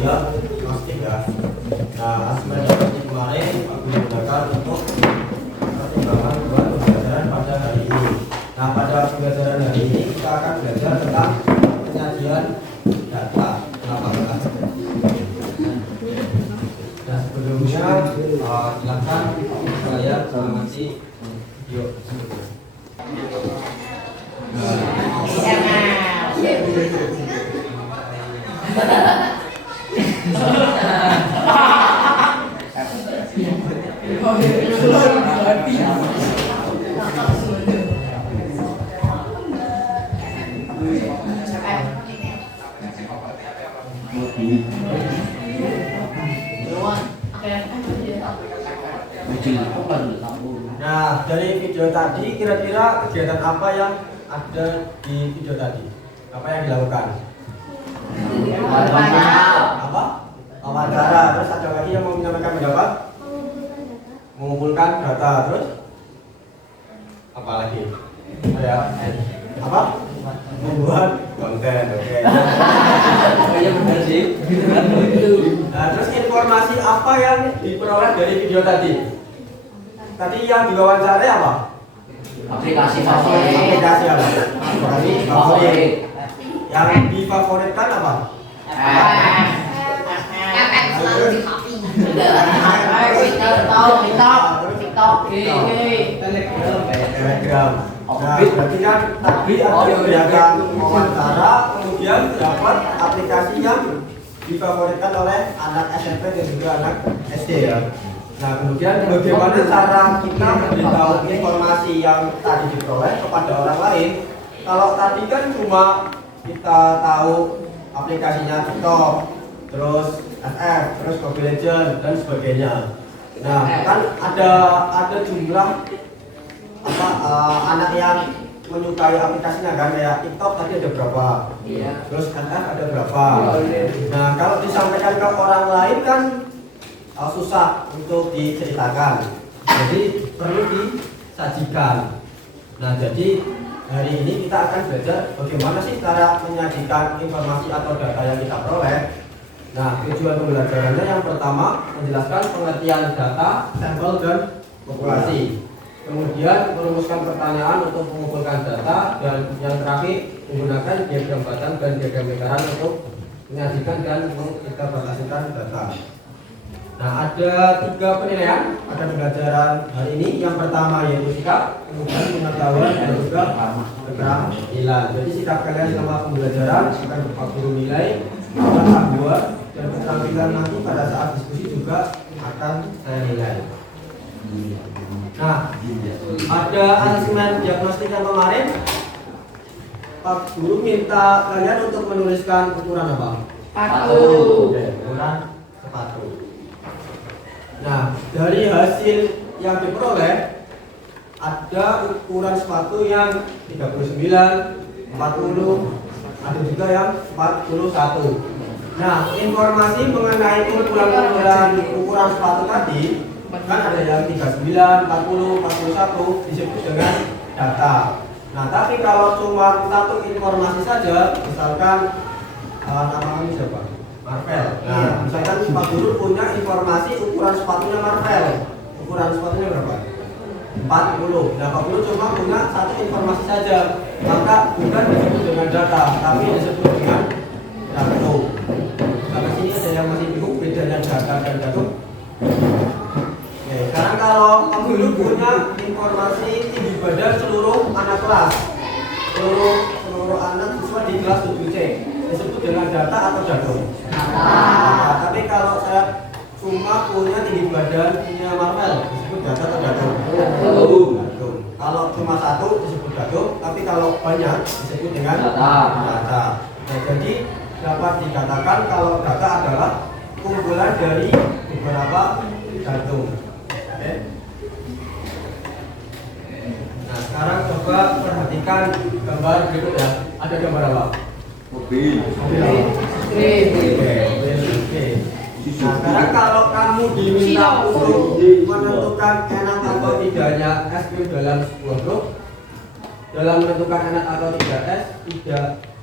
diagnostik ya. Nah, asesmen diagnostik kemarin aku gunakan untuk pertimbangan buat pembelajaran pada hari ini. Nah, pada pembelajaran hari ini kita akan belajar tentang penyajian data. Nah, sebelumnya silakan saya mengamati video. Nah, dari video tadi kira-kira kegiatan apa yang ada di video tadi? Apa yang dilakukan? Apa? Wawancara. Terus ada lagi yang mau menyampaikan pendapat? Mengumpulkan data. Terus? Apa lagi? Ya. Apa? Membuat konten. Oke. Kayaknya benar sih. Nah, terus informasi apa yang diperoleh dari video tadi? Tadi yang diwawancarai apa? Aplikasi favorit. Aplikasi apa? Aplikasi favorit. Yang difavoritkan apa? selalu di copy. TikTok, Telegram. Nah, berarti kan tadi ada kegiatan wawancara, kemudian dapat aplikasi yang difavoritkan oleh anak SMP dan juga anak SD ya. Nah, kemudian bagaimana cara kita memberitahu informasi yang tadi diperoleh kepada orang lain? Kalau tadi kan cuma kita tahu aplikasinya TikTok, terus FF, terus Mobile Legends dan sebagainya. Nah, kan ada jumlah anak yang menyukai aplikasinya kan, kayak TikTok tadi ada berapa, terus FF ada berapa. Nah, kalau disampaikan ke orang lain kan susah untuk diceritakan, jadi perlu disajikan. Nah, jadi hari ini kita akan belajar bagaimana sih cara menyajikan informasi atau data yang kita peroleh. Nah, tujuan pembelajarannya yang pertama menjelaskan pengertian data, sampel, dan populasi. Kemudian merumuskan pertanyaan untuk mengumpulkan data, dan yang terakhir menggunakan diagram batang dan diagram lingkaran untuk menyajikan dan menginterpretasikan data. Nah, ada 3 penilaian pada pembelajaran hari ini. Yang pertama yaitu sikap, kemudian pengetahuan, dan juga keterampilan. Jadi sikap kalian selama pembelajaran akan berupa guru nilai, tahap 2, dan keterampilan nanti pada saat diskusi juga akan saya nilai. Nah, pada asesmen diagnostik yang kemarin, Pak Guru minta kalian untuk menuliskan ukuran apa? Sepatu. Oke, ukuran sepatu. Nah, dari hasil yang diperoleh ada ukuran sepatu yang 39, 40, ada juga yang 41. Nah, informasi mengenai ukuran sepatu tadi kan ada yang 39, 40, 41 disebut dengan data. Nah, tapi kalau cuma satu informasi saja, misalkan nama kami siapa? Marvel. Nah, misalkan Pak Guru punya informasi ukuran sepatunya Marvel. Ukuran sepatunya berapa? 40. Nah, Pak Guru cuma punya satu informasi saja. Maka bukan disebut dengan data, tapi disebut dengan datum. Sampai sini ada yang masih bingung bedanya data dan datum? Oke, sekarang kalau Pak Guru punya informasi tinggi badan seluruh anak kelas, seluruh anak siswa di kelas 7C, disebut dengan data atau datum? Nah, tapi kalau saya cuma punya tinggi badannya Marvel, disebut data atau datum? Datum. Kalau cuma satu disebut datum, tapi kalau banyak disebut dengan data. Nah, jadi dapat dikatakan kalau data adalah kumpulan dari beberapa datum. Oke. Nah, sekarang coba perhatikan gambar berikut ya. Ada gambar apa? Mobil. Nah, sekarang kalau kamu diminta untuk menentukan enak atau tidaknya es krim dalam sebuah truk, dalam menentukan enak atau tidak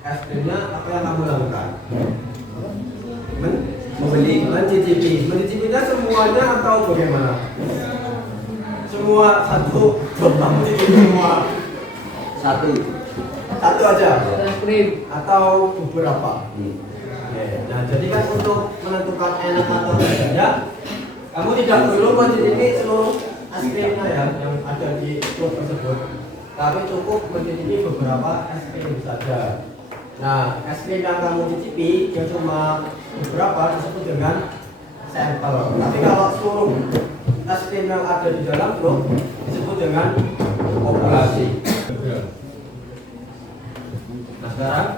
es krimnya, apa yang kamu lakukan? Mencicipinya semuanya atau bagaimana? Semua satu, coba mencicipi semua. Satu. Satu aja. Atau beberapa? Oke. Nah, jadi kan untuk menentukan enak atau tidaknya, kamu tidak perlu mencicipi seluruh es krimnya ya yang ada di truk tersebut. Tapi cukup mencicipi beberapa es krim saja. Nah, es krim yang kamu cicipi yang cuma beberapa disebut dengan sampel. Tapi kalau seluruh es krim yang ada di dalam truk disebut dengan populasi. Nah, sekarang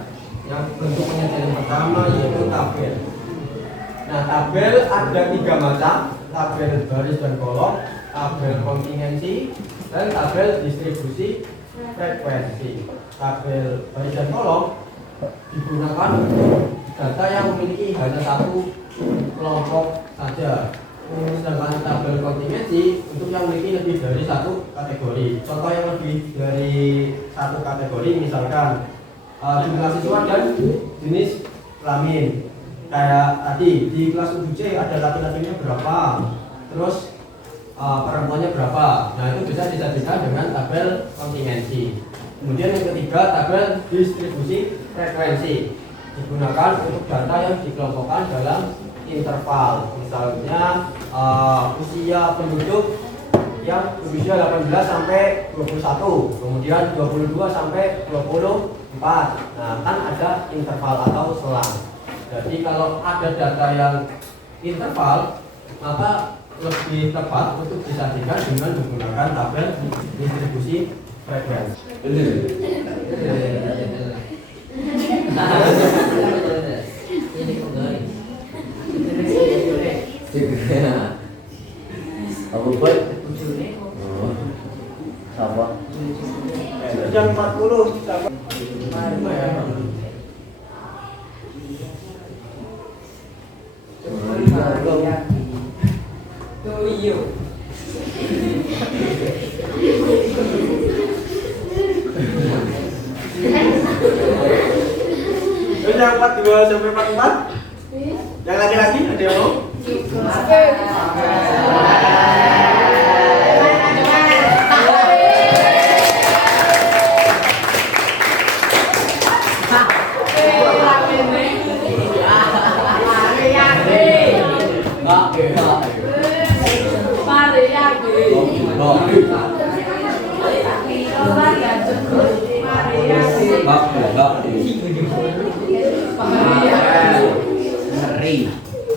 yang bentuk penyajian pertama yaitu tabel. Nah, tabel ada 3 macam: tabel baris dan kolom, tabel kontingensi, dan tabel distribusi frekuensi. Tabel baris dan kolom digunakan untuk data yang memiliki hanya satu kelompok saja. Sedangkan tabel kontingensi untuk yang memiliki lebih dari satu kategori. Contoh yang lebih dari satu kategori misalkan jumlah siswa dan jenis kelamin. Kayak tadi di kelas 7C ada laki-lakinya berapa, terus perempuannya berapa. Nah, itu bisa disajikan dengan tabel kontingensi. Kemudian yang ketiga, tabel distribusi frekuensi digunakan untuk data yang dikelompokkan dalam interval. Misalnya usia penduduk yang berusia 18 sampai 21, kemudian 22 sampai 24. Nah, kan ada interval atau selang. Jadi kalau ada data yang interval, maka lebih tepat untuk disajikan dengan menggunakan tabel distribusi frekuensi. Apa buat? Apa? Jam 40 sampai yang 42 sampai 44. Yang laki-laki ada yang mau?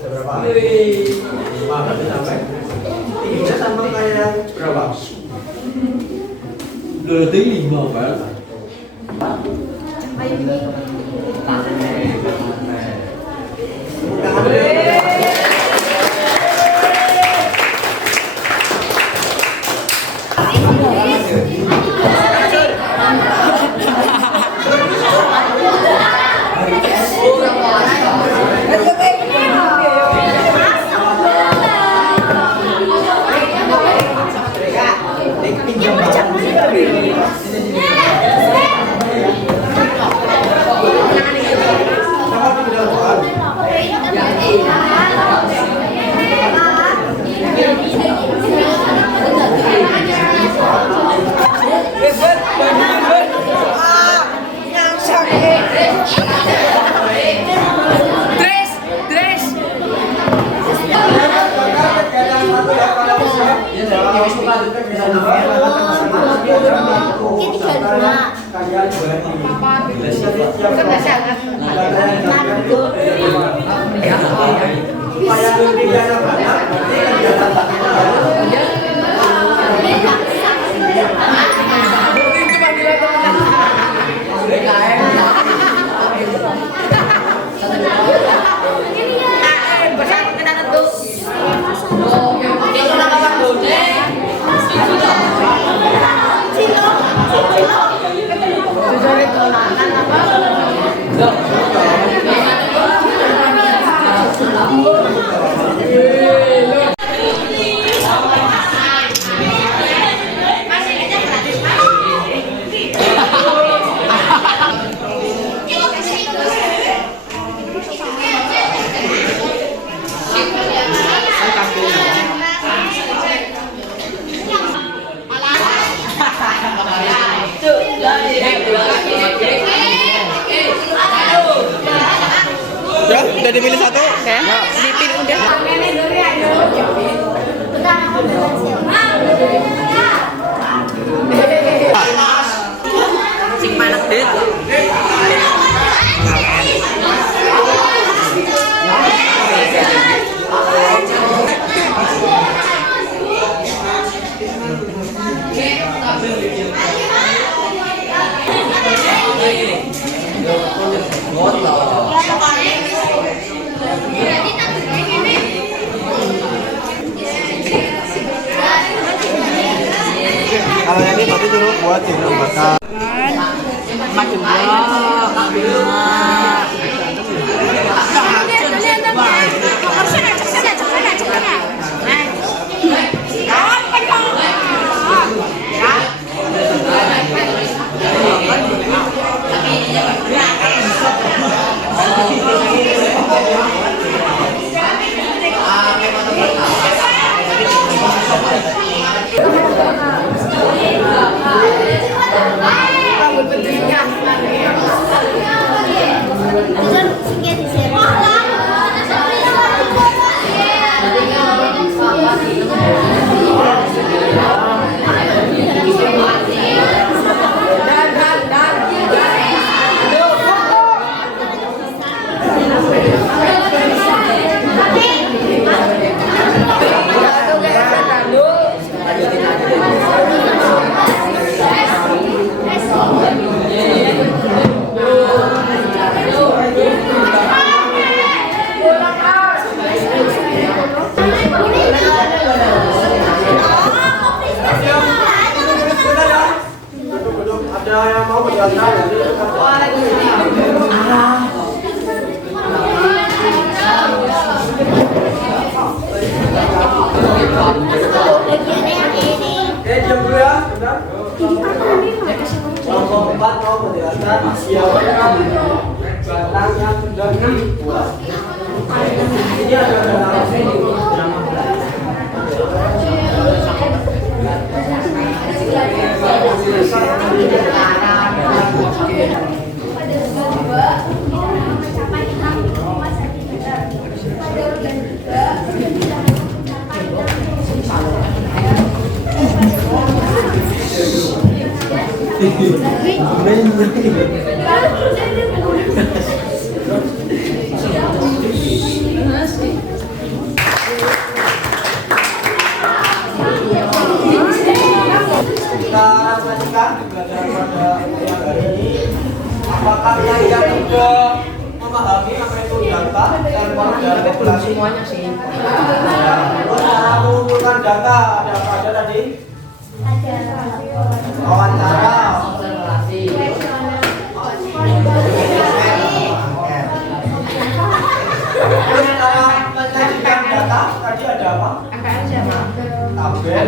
Berapa? 5 berarti sampai. Tingginya sama kayak yang berapa? Berarti 5 kan? Udah dipilih satu? Udah, dipilih udah. Cing manak deh. Kalau yang ini berarti suruh buat jenang bakar. Maju Ada yang mau berjalan diam dulu ya, bentar. Kelompok 4 mau menjelaskan siapa batang yang sudah dibuat. Ini ada kita lanjutkan pelajaran pada yang hari ini. Apakah yang sudah memahami apa itu data dan populasi? Semuanya sih. Ya, terus cara mengumpulkan data ada apa aja tadi? Wawancara, Observasi. terus cara menyajikan data tadi ada apa? Tabel,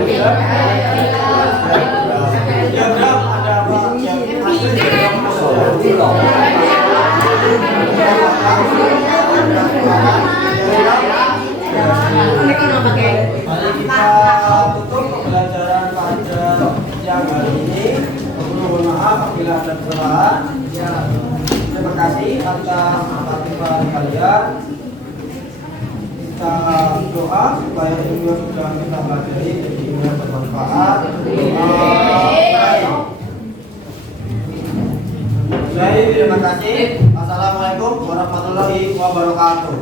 diagram ada apa? Mari kita tutup pembelajaran pada siang hari ini. Mohon maaf apabila ada kesalahan. Terima kasih atas partisipasi kalian. Kita doa supaya ilmu yang sudah kita pelajari jadi ilmu yang bermanfaat. Terima kasih. Assalamualaikum warahmatullahi wabarakatuh.